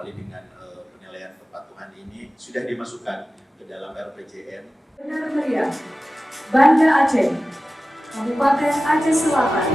diawali dengan penilaian kepatuhan ini sudah dimasukkan ke dalam RPJM. Benar meriah, Banda Aceh, Kabupaten Aceh Selatan.